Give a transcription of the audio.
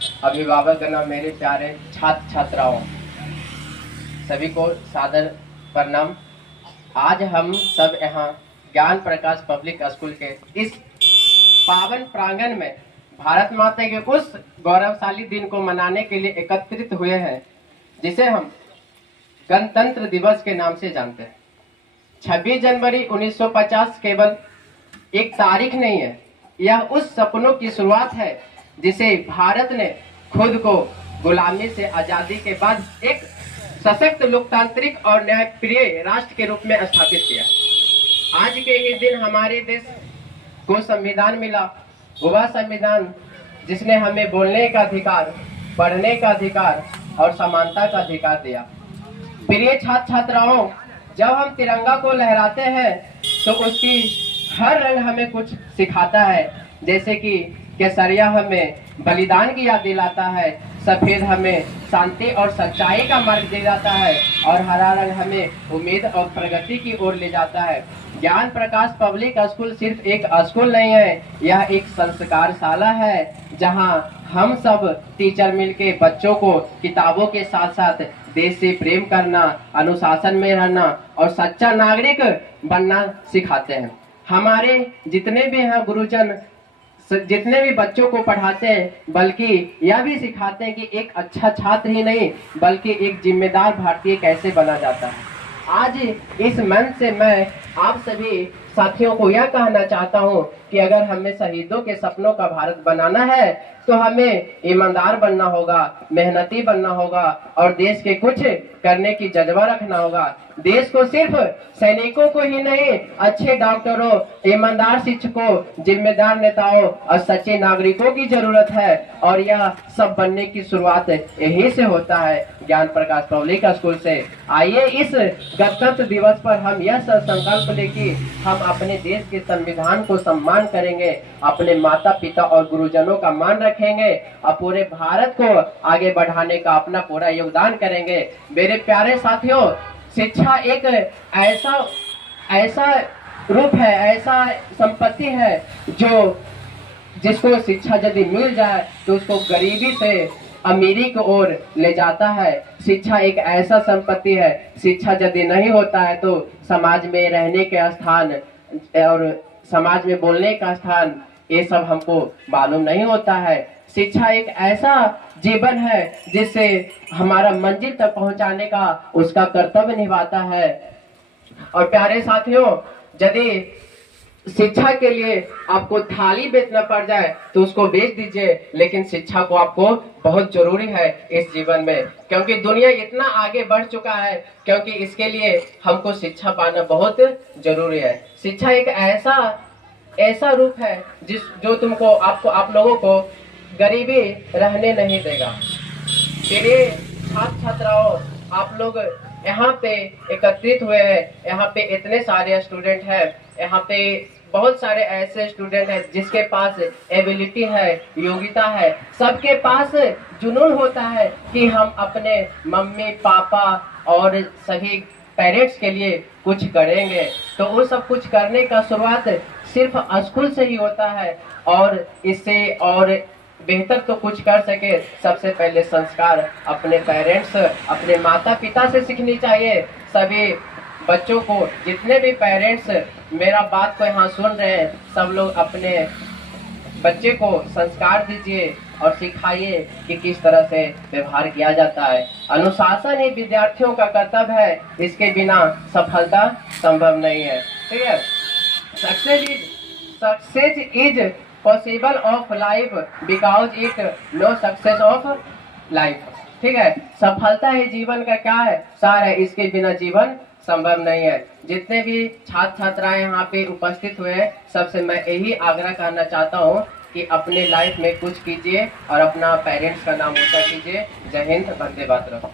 अभिभावकगण, मेरे प्यारे छात्र छात्राओं, सभी को सादर प्रणाम। आज हम सब यहाँ ज्ञान प्रकाश पब्लिक स्कूल के इस पावन प्रांगण में भारत माता के उस गौरवशाली दिन को मनाने के लिए एकत्रित हुए हैं जिसे हम गणतंत्र दिवस के नाम से जानते हैं। 26 जनवरी 1950 केवल एक तारीख नहीं है, यह उस सपनों की शुरुआत है जिसे भारत ने खुद को गुलामी से आजादी के बाद एक सशक्त, लोकतांत्रिक और न्यायप्रिय राष्ट्र के रूप में स्थापित किया। आज के ही दिन हमारे देश को संविधान मिला, वह संविधान जिसने हमें बोलने का अधिकार, पढ़ने का अधिकार और समानता का अधिकार दिया। प्रिय छात्र छात्राओं, जब हम तिरंगा को लहराते हैं तो उसकी हर रंग हमें कुछ सिखाता है, जैसे कि केसरिया हमें बलिदान की याद दिलाता है, सफेद हमें शांति और सच्चाई का मार्ग दिलाता है और हरा रंग हमें उम्मीद और प्रगति की ओर ले जाता है। ज्ञान प्रकाश पब्लिक स्कूल सिर्फ एक स्कूल नहीं है, यह एक संस्कारशाला है जहां हम सब टीचर मिलके बच्चों को किताबों के साथ साथ देश से प्रेम करना, अनुशासन में रहना और सच्चा नागरिक बनना सिखाते हैं। हमारे जितने भी हैं गुरुजन, जितने भी बच्चों को पढ़ाते हैं, बल्कि यह भी सिखाते हैं कि एक अच्छा छात्र ही नहीं बल्कि एक जिम्मेदार भारतीय कैसे बना जाता है। आज इस मंच से मैं आप सभी साथियों को यह कहना चाहता हूं कि अगर हमें शहीदों के सपनों का भारत बनाना है तो हमें ईमानदार बनना होगा, मेहनती बनना होगा और देश के कुछ करने की जज्बा रखना होगा। देश को सिर्फ सैनिकों को ही नहीं, अच्छे डॉक्टरों, ईमानदार शिक्षकों, जिम्मेदार नेताओं और सच्चे नागरिकों की जरूरत है और यह सब बनने की शुरुआत यही से होता है, ज्ञान प्रकाश पब्लिक स्कूल से। आइए इस गणतंत्र दिवस पर हम यह संकल्प लें कि हम अपने देश के संविधान को सम्मान करेंगे, अपने माता पिता और गुरुजनों का मान रखेंगे और पूरे भारत को आगे बढ़ाने का अपना पूरा योगदान करेंगे। मेरे प्यारे साथियों, शिक्षा एक ऐसा रूप है, ऐसा संपत्ति है जिसको शिक्षा यदि मिल जाए तो उसको गरीबी से अमीरी की ओर ले जाता है। शिक्षा एक ऐसा संपत्ति है, शिक्षा यदि नहीं होता है तो समाज में रहने के स्थान और समाज में बोलने का स्थान, ये सब हमको मालूम नहीं होता है। शिक्षा एक ऐसा जीवन है जिससे हमारा मंजिल तक पहुंचाने का उसका कर्तव्य निभाता है। और प्यारे साथियों, यदि शिक्षा के लिए आपको थाली बेचना पड़ जाए तो उसको बेच दीजिए, लेकिन शिक्षा को आपको बहुत जरूरी है इस जीवन में, क्योंकि दुनिया इतना आगे बढ़ चुका है, क्योंकि इसके लिए हमको शिक्षा पाना बहुत जरूरी है। शिक्षा एक ऐसा रूप है जो तुमको आप लोगों को गरीबी रहने नहीं देगा। मेरे छात्र छात्राओं, आप लोग यहाँ पे एकत्रित हुए हैं, यहाँ पे इतने सारे स्टूडेंट हैं, यहाँ पे बहुत सारे ऐसे स्टूडेंट हैं जिसके पास एबिलिटी है, योग्यता है। सबके पास जुनून होता है कि हम अपने मम्मी पापा और सभी पेरेंट्स के लिए कुछ करेंगे, तो वो सब कुछ करने का शुरुआत सिर्फ स्कूल से ही होता है और इससे और बेहतर तो कुछ कर सके, सबसे पहले संस्कार अपने पेरेंट्स, अपने माता पिता से सीखनी चाहिए। सभी बच्चों को, जितने भी पेरेंट्स मेरा बात को यहाँ सुन रहे हैं, सब लोग अपने बच्चे को संस्कार दीजिए और सिखाइए कि किस तरह से व्यवहार किया जाता है। अनुशासन ही विद्यार्थियों का कर्तव्य है, इसके बिना सफलता संभव नहीं है। ठीक है, success is possible of life because it no success of life. ठीक है, सफलता ही जीवन का क्या है, सार है, इसके बिना जीवन संभव नहीं है। जितने भी छात्र छात्राएं यहाँ पे उपस्थित हुए हैं, सबसे मैं यही आग्रह करना चाहता हूँ कि अपने लाइफ में कुछ कीजिए और अपना पेरेंट्स का नाम ऊंचा कीजिए। जय हिंद, वंदे मातरम।